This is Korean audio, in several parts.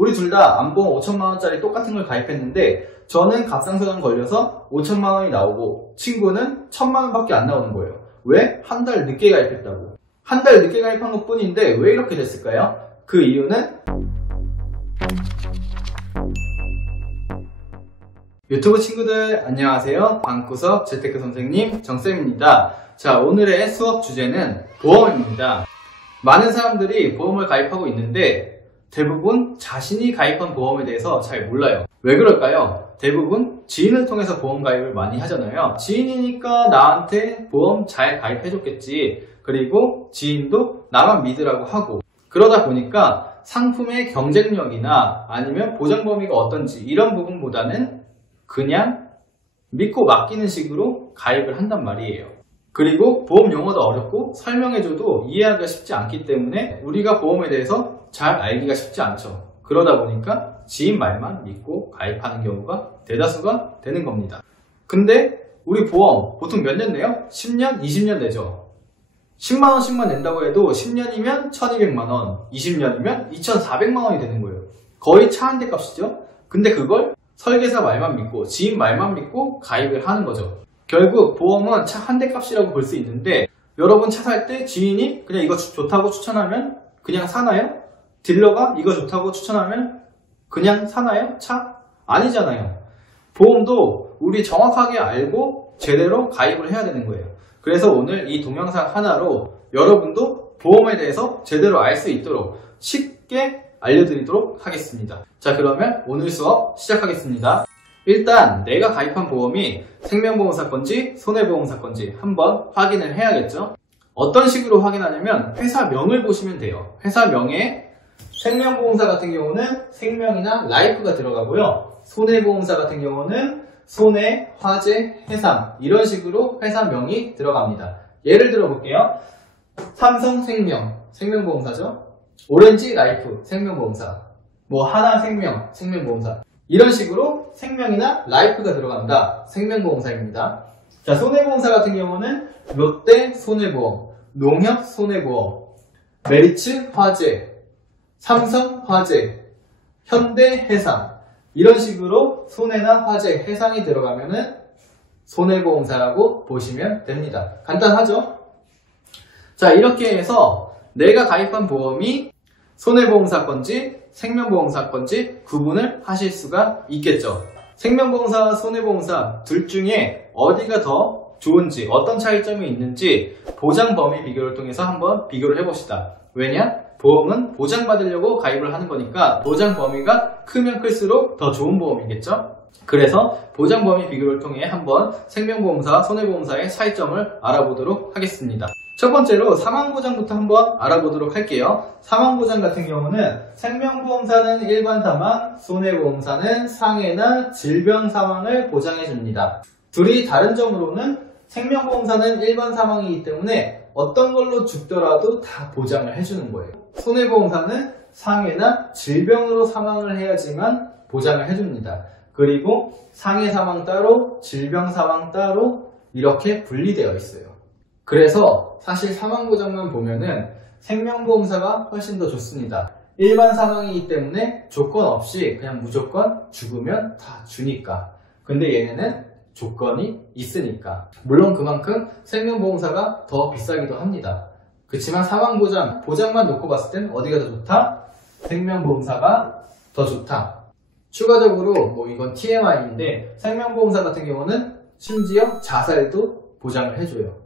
우리 둘 다 암보험 5천만원짜리 똑같은 걸 가입했는데 저는 갑상선암 걸려서 5천만원이 나오고 친구는 1,000만원밖에 안 나오는 거예요. 왜? 한 달 늦게 가입했다고. 한 달 늦게 가입한 것 뿐인데 왜 이렇게 됐을까요? 그 이유는 유튜브 친구들 안녕하세요. 방구석 재테크 선생님 정쌤입니다. 자, 오늘의 수업 주제는 보험입니다. 많은 사람들이 보험을 가입하고 있는데 대부분 자신이 가입한 보험에 대해서 잘 몰라요. 왜 그럴까요? 대부분 지인을 통해서 보험 가입을 많이 하잖아요. 지인이니까 나한테 보험 잘 가입해줬겠지. 그리고 지인도 나만 믿으라고 하고, 그러다 보니까 상품의 경쟁력이나 아니면 보장 범위가 어떤지 이런 부분보다는 그냥 믿고 맡기는 식으로 가입을 한단 말이에요. 그리고 보험 용어도 어렵고 설명해줘도 이해하기가 쉽지 않기 때문에 우리가 보험에 대해서 잘 알기가 쉽지 않죠. 그러다 보니까 지인 말만 믿고 가입하는 경우가 대다수가 되는 겁니다. 근데 우리 보험 보통 몇 년 내요? 10년, 20년 내죠. 10만원씩만 낸다고 해도 10년이면 1200만원, 20년이면 2400만원이 되는 거예요. 거의 차 한 대 값이죠. 근데 그걸 설계사 말만 믿고 지인 말만 믿고 가입을 하는 거죠. 결국 보험은 차 한 대 값이라고 볼 수 있는데, 여러분 차 살 때 지인이 그냥 이거 좋다고 추천하면 그냥 사나요? 딜러가 이거 좋다고 추천하면 그냥 사나요? 차? 아니잖아요. 보험도 우리 정확하게 알고 제대로 가입을 해야 되는 거예요. 그래서 오늘 이 동영상 하나로 여러분도 보험에 대해서 제대로 알 수 있도록 쉽게 알려드리도록 하겠습니다. 자, 그러면 오늘 수업 시작하겠습니다. 일단 내가 가입한 보험이 생명보험사 건지 손해보험사 건지 한번 확인을 해야겠죠. 어떤 식으로 확인하냐면 회사명을 보시면 돼요. 회사명에 생명보험사 같은 경우는 생명이나 라이프가 들어가고요. 손해보험사 같은 경우는 손해, 화재, 해상 이런 식으로 회사명이 들어갑니다. 예를 들어 볼게요. 삼성생명, 생명보험사죠. 오렌지 라이프, 생명보험사. 뭐 하나생명, 생명보험사. 이런 식으로 생명이나 라이프가 들어간다. 생명보험사입니다. 자, 손해보험사 같은 경우는 롯데 손해보험, 농협 손해보험, 메리츠 화재, 삼성 화재, 현대 해상 이런 식으로 손해나 화재, 해상이 들어가면은 손해보험사라고 보시면 됩니다. 간단하죠? 자, 이렇게 해서 내가 가입한 보험이 손해보험사 건지 생명보험사 건지 구분을 하실 수가 있겠죠. 생명보험사와 손해보험사 둘 중에 어디가 더 좋은지, 어떤 차이점이 있는지 보장 범위 비교를 통해서 한번 비교를 해봅시다. 왜냐? 보험은 보장받으려고 가입을 하는 거니까 보장 범위가 크면 클수록 더 좋은 보험이겠죠? 그래서 보장 범위 비교를 통해 한번 생명보험사와 손해보험사의 차이점을 알아보도록 하겠습니다. 첫 번째로 사망보장부터 한번 알아보도록 할게요. 사망보장 같은 경우는 생명보험사는 일반 사망, 손해보험사는 상해나 질병 사망을 보장해줍니다. 둘이 다른 점으로는 생명보험사는 일반 사망이기 때문에 어떤 걸로 죽더라도 다 보장을 해주는 거예요. 손해보험사는 상해나 질병으로 사망을 해야지만 보장을 해줍니다. 그리고 상해 사망 따로, 질병 사망 따로 이렇게 분리되어 있어요. 그래서 사실 사망보장만 보면은 생명보험사가 훨씬 더 좋습니다. 일반 사망이기 때문에 조건 없이 그냥 무조건 죽으면 다 주니까. 근데 얘네는 조건이 있으니까. 물론 그만큼 생명보험사가 더 비싸기도 합니다. 그렇지만 사망보장, 보장만 놓고 봤을 땐 어디가 더 좋다? 생명보험사가 더 좋다. 추가적으로 뭐 이건 TMI인데 생명보험사 같은 경우는 심지어 자살도 보장을 해줘요.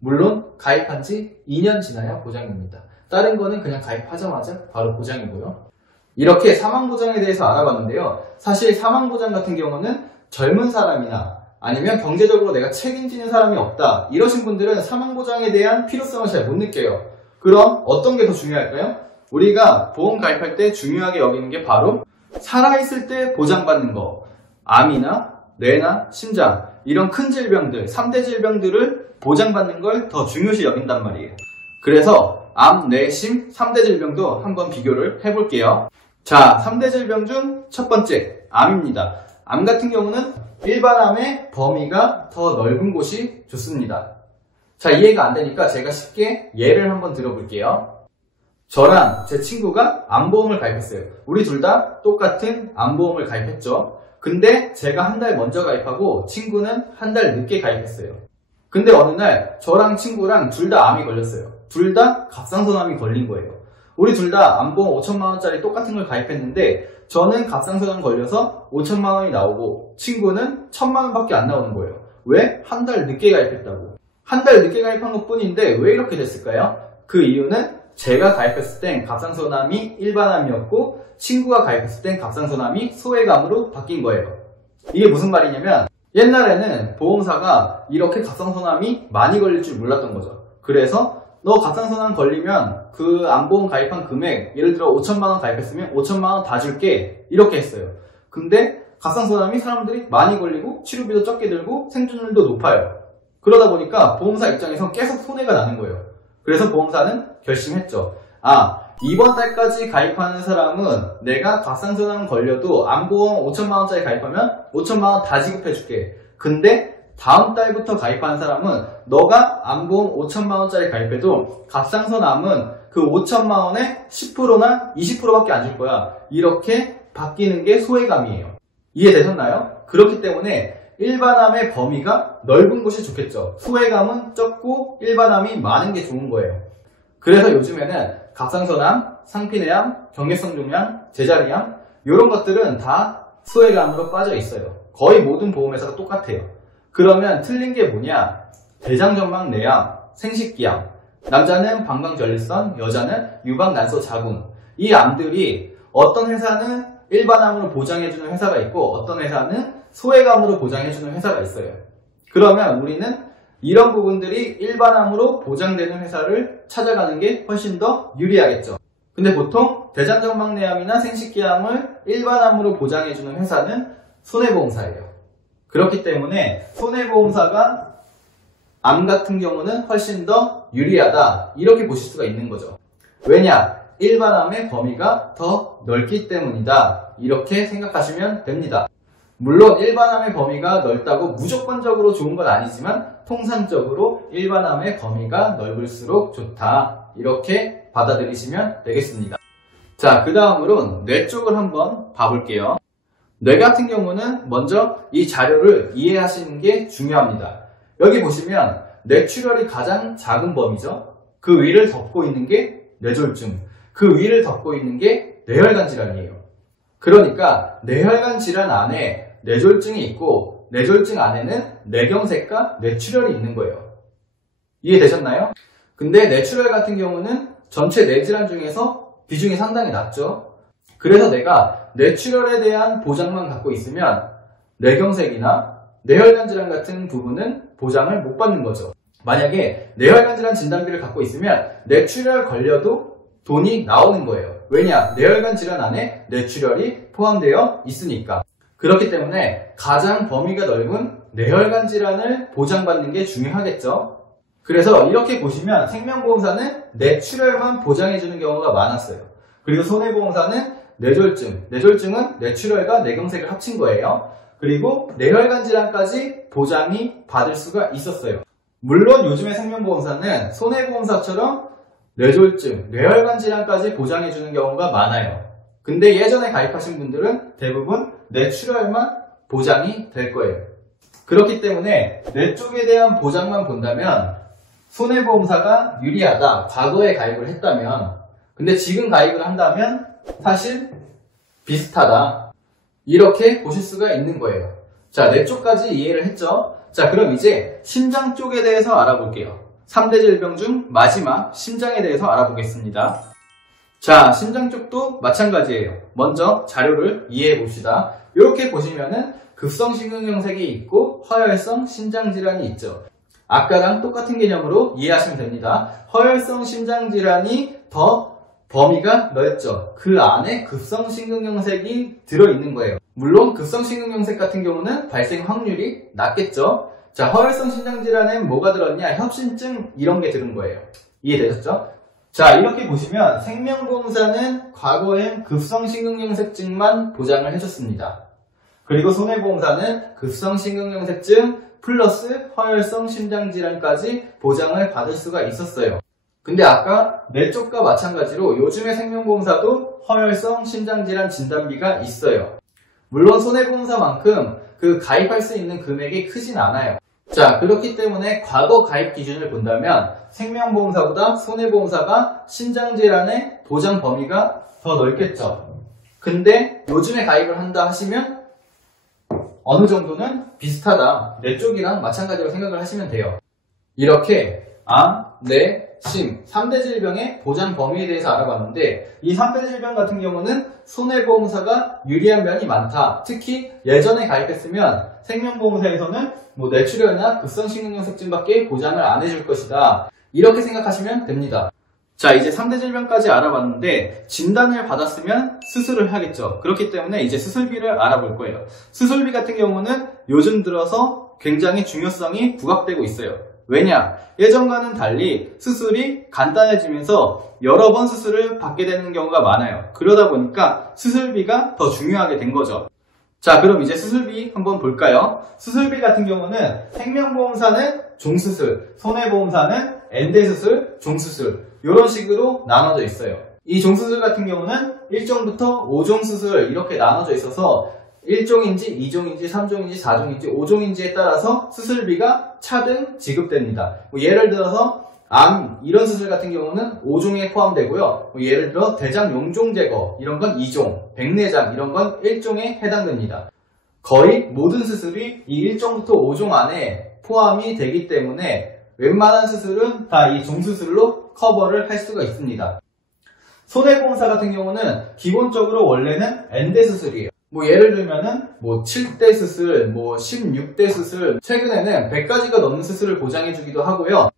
물론 가입한 지 2년 지나야 보장입니다. 다른 거는 그냥 가입하자마자 바로 보장이고요. 이렇게 사망보장에 대해서 알아봤는데요. 사실 사망보장 같은 경우는 젊은 사람이나 아니면 경제적으로 내가 책임지는 사람이 없다 이러신 분들은 사망보장에 대한 필요성을 잘 못 느껴요. 그럼 어떤 게 더 중요할까요? 우리가 보험 가입할 때 중요하게 여기는 게 바로 살아있을 때 보장받는 거, 암이나 뇌나 심장 이런 큰 질병들, 3대 질병들을 보장받는 걸 더 중요시 여긴단 말이에요. 그래서 암, 뇌, 심 3대 질병도 한번 비교를 해볼게요. 자, 3대 질병 중 첫 번째, 암입니다. 암 같은 경우는 일반 암의 범위가 더 넓은 곳이 좋습니다. 자, 이해가 안 되니까 제가 쉽게 예를 한번 들어볼게요. 저랑 제 친구가 암보험을 가입했어요. 우리 둘 다 똑같은 암보험을 가입했죠. 근데 제가 한 달 먼저 가입하고 친구는 한 달 늦게 가입했어요. 근데 어느 날 저랑 친구랑 둘 다 암이 걸렸어요. 둘 다 갑상선암이 걸린 거예요. 우리 둘 다 암보험 5천만 원짜리 똑같은 걸 가입했는데 저는 갑상선암 걸려서 5천만 원이 나오고 친구는 1천만 원밖에 안 나오는 거예요. 왜? 한 달 늦게 가입했다고. 한 달 늦게 가입한 것 뿐인데 왜 이렇게 됐을까요? 그 이유는 제가 가입했을 땐 갑상선암이 일반암이었고 친구가 가입했을 땐 갑상선암이 소외감으로 바뀐 거예요. 이게 무슨 말이냐면 옛날에는 보험사가 이렇게 갑상선암이 많이 걸릴 줄 몰랐던 거죠. 그래서 너 갑상선암 걸리면 그 암보험 가입한 금액, 예를 들어 5천만 원 가입했으면 5천만 원 다 줄게 이렇게 했어요. 근데 갑상선암이 사람들이 많이 걸리고 치료비도 적게 들고 생존율도 높아요. 그러다 보니까 보험사 입장에서 계속 손해가 나는 거예요. 그래서 보험사는 결심했죠. 이번 달까지 가입하는 사람은 내가 갑상선암 걸려도 암보험 5천만 원짜리 가입하면 5천만 원 다 지급해줄게. 근데 다음 달부터 가입하는 사람은 너가 암보험 5천만 원짜리 가입해도 갑상선암은 그 5천만 원의 10%나 20%밖에 안 줄 거야. 이렇게 바뀌는 게 소외감이에요. 이해되셨나요? 그렇기 때문에 일반암의 범위가 넓은 곳이 좋겠죠. 소외감은 적고 일반암이 많은 게 좋은 거예요. 그래서 요즘에는 갑상선암, 상피내암, 경계성 종양, 제자리암 이런 것들은 다 소외감으로 빠져 있어요. 거의 모든 보험회사가 똑같아요. 그러면 틀린 게 뭐냐? 대장전막내암, 생식기암, 남자는 방광전립선, 여자는 유방난소 자궁. 이 암들이 어떤 회사는 일반암으로 보장해주는 회사가 있고 어떤 회사는 소외감으로 보장해주는 회사가 있어요. 그러면 우리는 이런 부분들이 일반암으로 보장되는 회사를 찾아가는 게 훨씬 더 유리하겠죠. 근데 보통 대장전막내암이나 생식기암을 일반암으로 보장해주는 회사는 손해보험사예요. 그렇기 때문에 손해보험사가 암 같은 경우는 훨씬 더 유리하다 이렇게 보실 수가 있는 거죠. 왜냐? 일반암의 범위가 더 넓기 때문이다 이렇게 생각하시면 됩니다. 물론 일반암의 범위가 넓다고 무조건적으로 좋은 건 아니지만 통상적으로 일반암의 범위가 넓을수록 좋다 이렇게 받아들이시면 되겠습니다. 자, 그 다음으로는 뇌 쪽을 한번 봐볼게요. 뇌 같은 경우는 먼저 이 자료를 이해하시는 게 중요합니다. 여기 보시면 뇌출혈이 가장 작은 범위죠. 그 위를 덮고 있는 게 뇌졸중, 그 위를 덮고 있는 게 뇌혈관 질환이에요. 그러니까 뇌혈관 질환 안에 뇌졸중이 있고 뇌졸중 안에는 뇌경색과 뇌출혈이 있는 거예요. 이해되셨나요? 근데 뇌출혈 같은 경우는 전체 뇌질환 중에서 비중이 상당히 낮죠. 그래서 내가 뇌출혈에 대한 보장만 갖고 있으면 뇌경색이나 뇌혈관 질환 같은 부분은 보장을 못 받는 거죠. 만약에 뇌혈관 질환 진단비를 갖고 있으면 뇌출혈 걸려도 돈이 나오는 거예요. 왜냐? 뇌혈관 질환 안에 뇌출혈이 포함되어 있으니까. 그렇기 때문에 가장 범위가 넓은 뇌혈관 질환을 보장받는 게 중요하겠죠. 그래서 이렇게 보시면 생명보험사는 뇌출혈만 보장해주는 경우가 많았어요. 그리고 손해보험사는 뇌졸중, 뇌졸중은 뇌출혈과 뇌경색을 합친 거예요. 그리고 뇌혈관 질환까지 보장이 받을 수가 있었어요. 물론 요즘의 생명보험사는 손해보험사처럼 뇌졸중, 뇌혈관 질환까지 보장해주는 경우가 많아요. 근데 예전에 가입하신 분들은 대부분 뇌출혈만 보장이 될 거예요. 그렇기 때문에 뇌 쪽에 대한 보장만 본다면 손해보험사가 유리하다. 과거에 가입을 했다면. 근데 지금 가입을 한다면 사실 비슷하다. 이렇게 보실 수가 있는 거예요. 자, 뇌 쪽까지 이해를 했죠? 자, 그럼 이제 심장 쪽에 대해서 알아볼게요. 3대 질병 중 마지막 심장에 대해서 알아보겠습니다. 자, 심장 쪽도 마찬가지예요. 먼저 자료를 이해해 봅시다. 이렇게 보시면은 급성심근경색이 있고 허혈성 심장질환이 있죠. 아까랑 똑같은 개념으로 이해하시면 됩니다. 허혈성 심장질환이 더 범위가 넓죠. 그 안에 급성심근경색이 들어있는 거예요. 물론 급성심근경색 같은 경우는 발생 확률이 낮겠죠. 자, 허혈성 심장질환엔 뭐가 들었냐? 협심증 이런 게 들은 거예요. 이해되셨죠? 자, 이렇게 보시면 생명보험사는 과거엔 급성심근경색증만 보장을 해줬습니다. 그리고 손해보험사는 급성심근경색증 플러스 허혈성 심장질환까지 보장을 받을 수가 있었어요. 근데 아까 내 쪽과 마찬가지로 요즘의 생명보험사도 허혈성 심장질환 진단비가 있어요. 물론 손해보험사만큼 그 가입할 수 있는 금액이 크진 않아요. 자, 그렇기 때문에 과거 가입 기준을 본다면 생명보험사보다 손해보험사가 신장질환의 보장 범위가 더 넓겠죠. 근데 요즘에 가입을 한다 하시면 어느 정도는 비슷하다. 내 쪽이랑 마찬가지로 생각을 하시면 돼요. 이렇게 암, 뇌, 심 3대 질병의 보장 범위에 대해서 알아봤는데 이 3대 질병 같은 경우는 손해보험사가 유리한 면이 많다. 특히 예전에 가입했으면 생명보험사에서는 뇌출혈이나 급성심근경색증밖에 보장을 안 해줄 것이다. 이렇게 생각하시면 됩니다. 자, 이제 3대 질병까지 알아봤는데 진단을 받았으면 수술을 하겠죠. 그렇기 때문에 이제 수술비를 알아볼 거예요. 수술비 같은 경우는 요즘 들어서 굉장히 중요성이 부각되고 있어요. 왜냐? 예전과는 달리 수술이 간단해지면서 여러 번 수술을 받게 되는 경우가 많아요. 그러다 보니까 수술비가 더 중요하게 된 거죠. 자, 그럼 이제 수술비 한번 볼까요? 수술비 같은 경우는 생명보험사는 종수술, 손해보험사는 엔대수술, 종수술 이런 식으로 나눠져 있어요. 이 종수술 같은 경우는 1종부터 5종 수술 이렇게 나눠져 있어서 1종인지 2종인지 3종인지 4종인지 5종인지에 따라서 수술비가 차등 지급됩니다. 예를 들어서 암 이런 수술 같은 경우는 5종에 포함되고요. 예를 들어 대장 용종 제거 이런 건 2종, 백내장 이런 건 1종에 해당됩니다. 거의 모든 수술이 이 1종부터 5종 안에 포함이 되기 때문에 웬만한 수술은 다 이 종수술로 커버를 할 수가 있습니다. 손해보험사 같은 경우는 기본적으로 원래는 엔대 수술이에요. 예를 들면은 7대 수술, 16대 수술, 최근에는 100가지가 넘는 수술을 보장해주기도 하고요.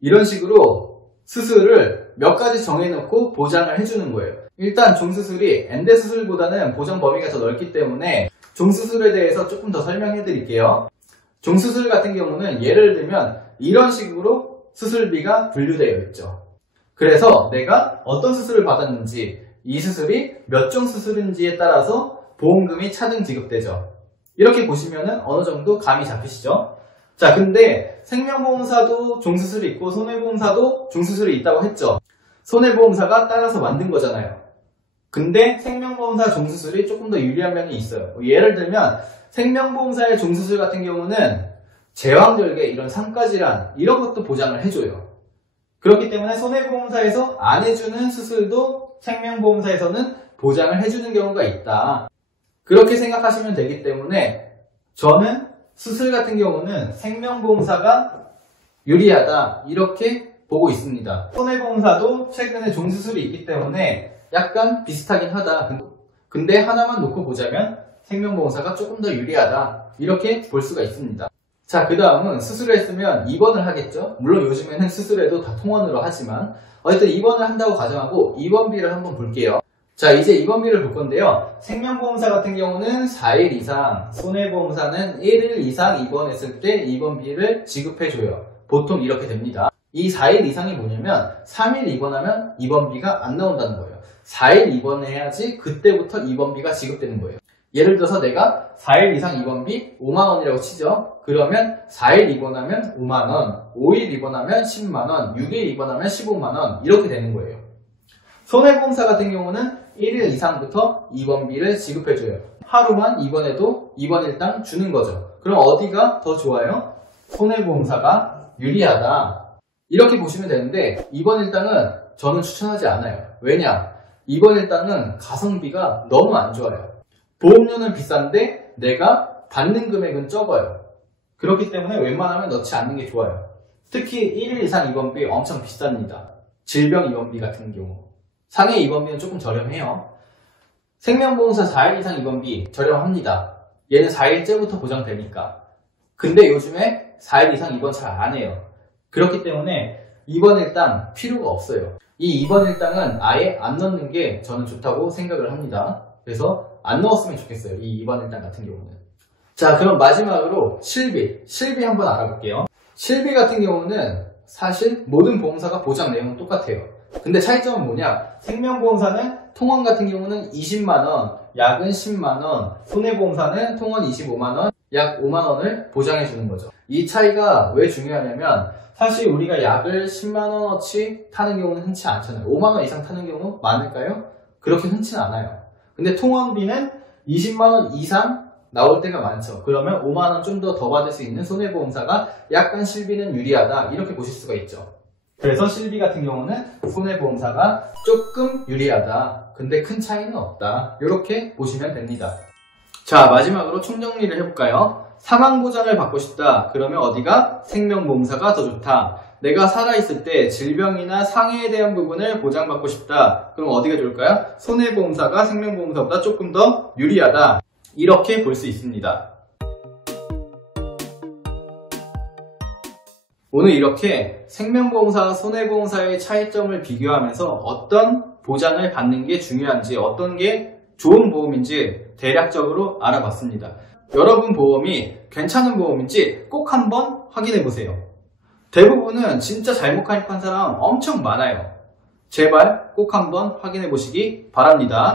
이런 식으로 수술을 몇 가지 정해놓고 보장을 해주는 거예요. 일단 종수술이 엔대 수술보다는 보장 범위가 더 넓기 때문에 종수술에 대해서 조금 더 설명해 드릴게요. 종수술 같은 경우는 예를 들면 이런 식으로 수술비가 분류되어 있죠. 그래서 내가 어떤 수술을 받았는지, 이 수술이 몇 종 수술인지에 따라서 보험금이 차등 지급되죠. 이렇게 보시면은 어느 정도 감이 잡히시죠? 자, 근데 생명보험사도 종수술이 있고 손해보험사도 종수술이 있다고 했죠. 손해보험사가 따라서 만든 거잖아요. 근데 생명보험사 종수술이 조금 더 유리한 면이 있어요. 예를 들면 생명보험사의 종수술 같은 경우는 제왕절개, 이런 상가질환 이런 것도 보장을 해줘요. 그렇기 때문에 손해보험사에서 안 해주는 수술도 생명보험사에서는 보장을 해주는 경우가 있다. 그렇게 생각하시면 되기 때문에 저는 수술 같은 경우는 생명보험사가 유리하다 이렇게 보고 있습니다. 손해보험사도 최근에 종수술이 있기 때문에 약간 비슷하긴 하다. 근데 하나만 놓고 보자면 생명보험사가 조금 더 유리하다 이렇게 볼 수가 있습니다. 자, 그 다음은 수술을 했으면 입원을 하겠죠. 물론 요즘에는 수술에도 다 통원으로 하지만 어쨌든 입원을 한다고 가정하고 입원비를 한번 볼게요. 자, 이제 입원비를 볼 건데요. 생명보험사 같은 경우는 4일 이상, 손해보험사는 1일 이상 입원했을 때 입원비를 지급해줘요. 보통 이렇게 됩니다. 이 4일 이상이 뭐냐면 3일 입원하면 입원비가 안 나온다는 거예요. 4일 입원해야지 그때부터 입원비가 지급되는 거예요. 예를 들어서 내가 4일 이상 입원비 5만원이라고 치죠. 그러면 4일 입원하면 5만원, 5일 입원하면 10만원, 6일 입원하면 15만원 이렇게 되는 거예요. 손해보험사 같은 경우는 1일 이상부터 입원비를 지급해줘요. 하루만 입원해도 입원일당 주는 거죠. 그럼 어디가 더 좋아요? 손해보험사가 유리하다. 이렇게 보시면 되는데 입원일당은 저는 추천하지 않아요. 왜냐? 입원일당은 가성비가 너무 안 좋아요. 보험료는 비싼데 내가 받는 금액은 적어요. 그렇기 때문에 웬만하면 넣지 않는 게 좋아요. 특히 1일 이상 입원비 엄청 비쌉니다. 질병 입원비 같은 경우. 상해 입원비는 조금 저렴해요. 생명보험사 4일 이상 입원비 저렴합니다. 얘는 4일째부터 보장되니까. 근데 요즘에 4일 이상 입원 잘 안 해요. 그렇기 때문에 입원일당 필요가 없어요. 이 입원일당은 아예 안 넣는 게 저는 좋다고 생각을 합니다. 그래서 안 넣었으면 좋겠어요. 이 입원일당 같은 경우는. 자, 그럼 마지막으로 실비 한번 알아볼게요. 실비 같은 경우는 사실 모든 보험사가 보장 내용은 똑같아요. 근데 차이점은 뭐냐? 생명보험사는 통원 같은 경우는 20만원, 약은 10만원, 손해보험사는 통원 25만원, 약 5만원을 보장해주는 거죠. 이 차이가 왜 중요하냐면 사실 우리가 약을 10만원어치 타는 경우는 흔치 않잖아요. 5만원 이상 타는 경우 많을까요? 그렇게 흔치는 않아요. 근데 통원비는 20만원 이상 나올 때가 많죠. 그러면 5만원 좀 더 받을 수 있는 손해보험사가 약간 실비는 유리하다 이렇게 보실 수가 있죠. 그래서 실비 같은 경우는 손해보험사가 조금 유리하다. 근데 큰 차이는 없다. 이렇게 보시면 됩니다. 자, 마지막으로 총정리를 해볼까요? 사망보장을 받고 싶다. 그러면 어디가? 생명보험사가 더 좋다. 내가 살아있을 때 질병이나 상해에 대한 부분을 보장받고 싶다. 그럼 어디가 좋을까요? 손해보험사가 생명보험사보다 조금 더 유리하다. 이렇게 볼 수 있습니다. 오늘 이렇게 생명보험사와 손해보험사의 차이점을 비교하면서 어떤 보장을 받는 게 중요한지, 어떤 게 좋은 보험인지 대략적으로 알아봤습니다. 여러분 보험이 괜찮은 보험인지 꼭 한번 확인해 보세요. 대부분은 진짜 잘못 가입한 사람 엄청 많아요. 제발 꼭 한번 확인해 보시기 바랍니다.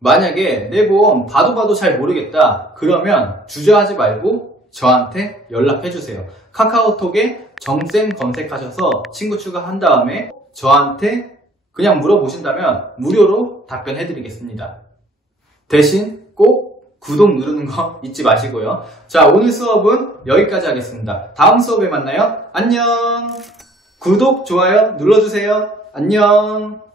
만약에 내 보험 봐도 잘 모르겠다. 그러면 주저하지 말고 저한테 연락해 주세요. 카카오톡에 정쌤 검색하셔서 친구 추가한 다음에 저한테 그냥 물어보신다면 무료로 답변해 드리겠습니다. 대신 꼭 구독 누르는 거 잊지 마시고요. 자, 오늘 수업은 여기까지 하겠습니다. 다음 수업에 만나요. 안녕. 구독, 좋아요 눌러주세요. 안녕.